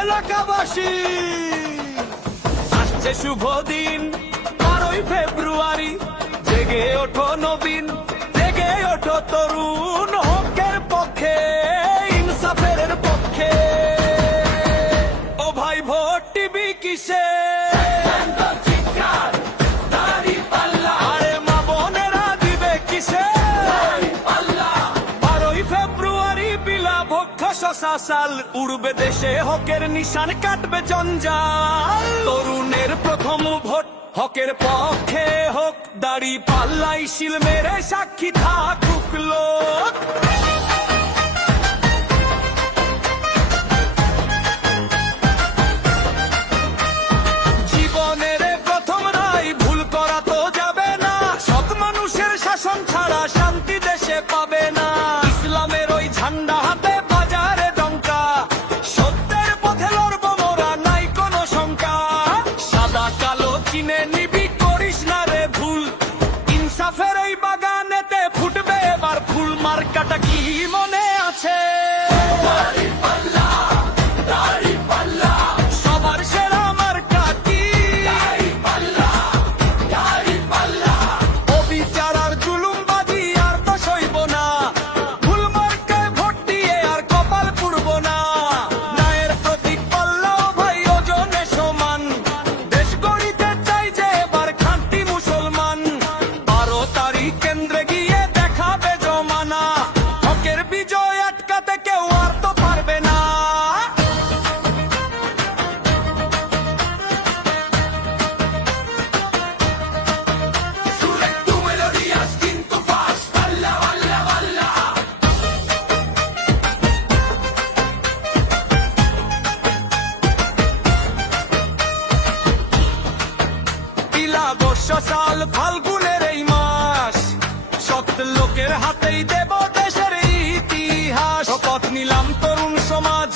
এলাকাবাসী। আসছে শুভ দিন বারোই ফেব্রুয়ারি জেগে ওঠো নবীন। একশো সাল উড়বে দেশে, হকের নিশান কাটবে জঞ্জাল। তরুণের প্রথম ভোট, হকের পক্ষে হোক, দাড়ি পাল্লাই শিল মেরে সাক্ষী থাকুক। উনিশশো ফাল্গুনের এই মাস। সৎ লোকের হাতেই দেব দেশের ইতিহাস। শপথ নিলাম তরুণ সমাজ